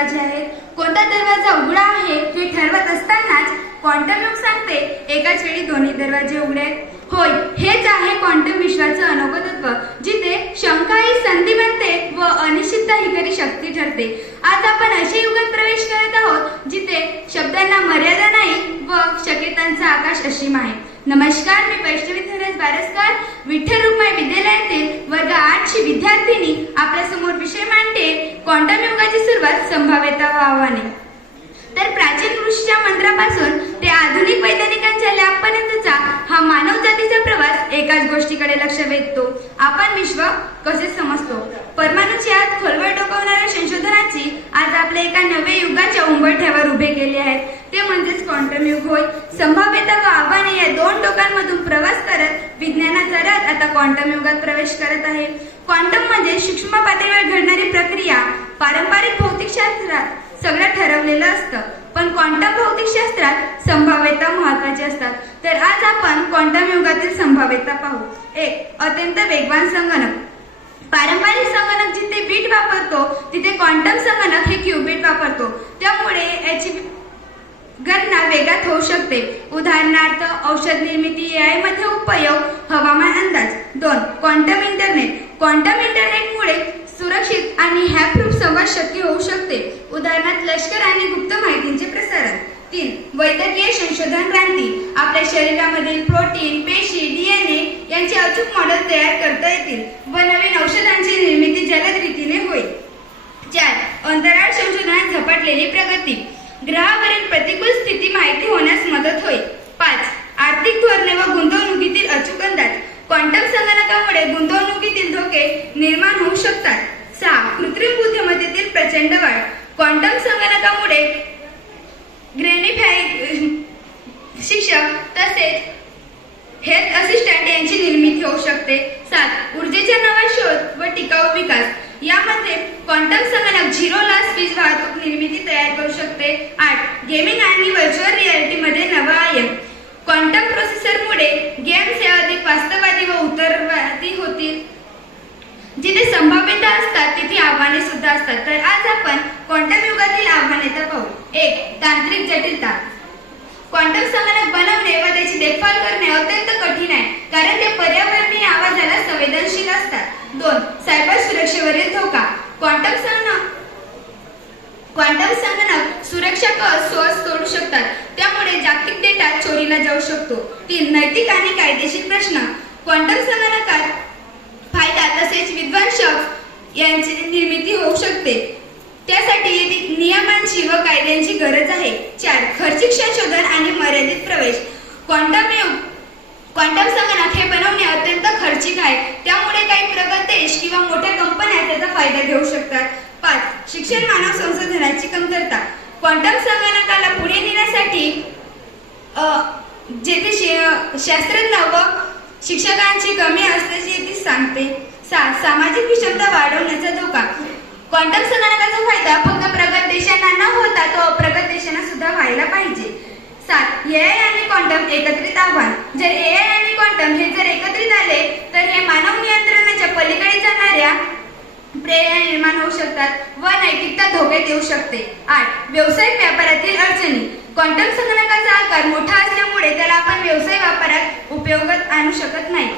दरवाजे आहेत. कोणता दरवाजा उघडा आहे हे ठरवत असतानाच क्वांटम लोक सांगते एकाच वेळी दोन्ही दरवाजे उघडे. आहेत होय क्वांटम विश्वाचं अनोखं तत्व जिथे शंका ही संधी बनते व अनिश्चितता ही खरी शक्ती ठरते. आज आपण अशा युगात प्रवेश करत आहोत जिथे शब्दांना मर्यादा नाही व शक्यतांचा आकाश असीम आहे. नमस्कार मी वैष्णवी धनराज बारसकर विठ्ठल रुक्माई विद्यालयातील वर्ग आठची विद्यार्थिनी आपल्यासमोर विषय मांडते. क्वांटम युगाची सुरुवात संभाव्यता व आव्हाने तर प्राचीन ऋषीच्या मंत्रापासून ते आधुनिक वैज्ञानिकांच्या लॅबपर्यंतचा हा मानव जातीचा प्रवास एकाच गोष्टीकडे लक्ष वेधतो आपण विश्व कसे समजतो? परमाणूची आत खोलवर डोकवणाऱ्या संशोधनाची आज आपल्या एका नव्या युगाच्या उंबरठ्यावर उभे केले आहेत ते म्हणजेच क्वांटम युग होय. संभाव्यता व आव्हाने या दोन टोकांमधून प्रवास करत विज्ञानाचा रथ आता क्वांटम युगात प्रवेश करत आहे. क्वांटम म्हणजे सूक्ष्म पातळीवर घडणारी प्रक्रिया पारंपरिक भौतिकशास्त्रात सगळं ठरवलेलं असतं. पण क्वांटम भौतिकशास्त्रात संभाव्यता महत्वाची असतात. तर आज आपण क्वांटम युगातील संभाव्यता पाहू. एक अत्यंत वेगवान संगणक. पारंपरिक संगणक जिथे बीट वापरतो तिथे क्वांटम संगणक हे क्युबिट वापरतो. त्यामुळे याची गणना वेगात होऊ शकते. उदाहरणार्थ औषध निर्मिती एआयमध्ये उपयोग हवामान अंदाज. दोन क्वांटम इंटरनेट क्वांटम इंटरनेटमुळे सुरक्षित आणि हॅकप्रूफ संवाद शक्य होऊ शकते. उदाहरणार्थ लष्कर आणि गुप्त माहितींचे प्रसारण. तीन वैद्यकीय संशोधन क्रांती. आपल्या शरीरामधील प्रोटीन पेशी डीएनए यांचे अचूक मॉडेल तयार करता येतील व नवीन औषधांची निर्मिती जलद रीतीने होईल. चार अंतराळ संशोधनात झपाटलेली प्रगती. ग्रहावरील प्रतिकूल स्थिती माहिती होण्यास मदत होईल. पाच आर्थिक धोरणे व गुंतवणुकीतील अचूक अंदाज. क्वांटम संगणकामुळे गुंतवणुकीतील धोके निर्माण होऊ शकतात. सहा कृत्रिम बुद्धिमत्तेतील प्रचंड वाढ. क्वांटम संगणकामुळे शिक्षक तसेच हेल्थ असिस्टंट यांची निर्मिती होऊ शकते. सात ऊर्जेचा नवा शोध व टिकाऊ विकास. यामध्ये क्वांटम संगणक झिरो लास वीज वाहतूक निर्मिती तयार करू शकते. आठ गेमिंग आणि व्हर्च्युअल रियालिटी मध्ये नवा आयन क्वांटम प्रोसेसरमुळे गेम्स हे अधिक वास्तववादी व उत्तरवादी होतील. जिथे संभाव्यता असतात तिथे आव्हाने सुद्धा असतात. तर आज आपण क्वांटम युगातील आव्हाने तर पाहू एक तांत्रिक जटिलता क्वांटम संगणक बनवणे व त्याची देखभाल करणे अत्यंत कठीण आहे कारण ते पर्यावरणीय आवाजाला संवेदनशील असतात दोन सायबर सुरक्षेवरील धोका. क्वांटम संगणक क्वांटम संगणक सुरक्षा कस सोस तोडू शकतात. त्यामुळे जागतिक डेटा चोरीला जाऊ शकतो. तीन नैतिक आणि कायदेशीर प्रश्न. क्वांटम संगणकात फायदा तसेच विध्वंसक यांची निर्मिती होऊ शकते. त्यासाठी नियमांची व कायद्यांची गरज आहे. चार खर्चिक संशोधन आणि मर्यादित प्रवेश. क्वांटम युग क्वांटम संगणक हे बनवणे अत्यंत खर्चिक आहे. त्यामुळे काही प्रगत देश किंवा मोठ्या कंपन्या त्याचा फायदा घेऊ शकतात. पाच शिक्षण मानव संसाधनाची कमतरता. क्वांटम संगणकाला पुढे नेण्यासाठी जेथे शास्त्रज्ञ व शिक्षकांची कमी असल्याची ती सांगते. सात सामाजिक विषमता वाढवण्याचा धोका. क्वांटम संगणकाचा फायदा फक्त प्रगत देशांना न होता तो अप्रगत देशांना सुद्धा व्हायला पाहिजे. सात ए आणि क्वांटम एकत्रित आव्हान. जर एआय आणि क्वांटम हे जर एकत्रित आले तर हे मानव नियंत्रणाच्या पलीकडे जाणाऱ्या प्रेरणा निर्माण होऊ शकतात. व नैतिकता धोक्यात येऊ शकते. आठ व्यावसायिक व्यापारातील अडचणी. क्वांटम संगणकाचा आकार मोठा असल्यामुळे त्याला आपण व्यवसाय व्यापारात उपयोगात आणू शकत नाही.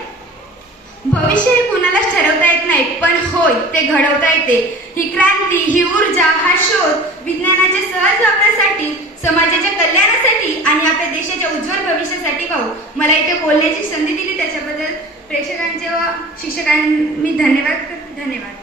भविष्य हे कुणालाच ठरवता येत नाही पण होय ते घडवता येते. ही क्रांती ही ऊर्जा हा शोध विज्ञानाच्या सहज वापरासाठी समाजाच्या कल्याणासाठी आणि आपल्या देशाच्या उज्ज्वल भविष्यासाठी पाहू मला इथे बोलण्याची संधी दिली त्याच्याबद्दल प्रेक्षकांचे व शिक्षकांनी धन्यवाद. धन्यवाद.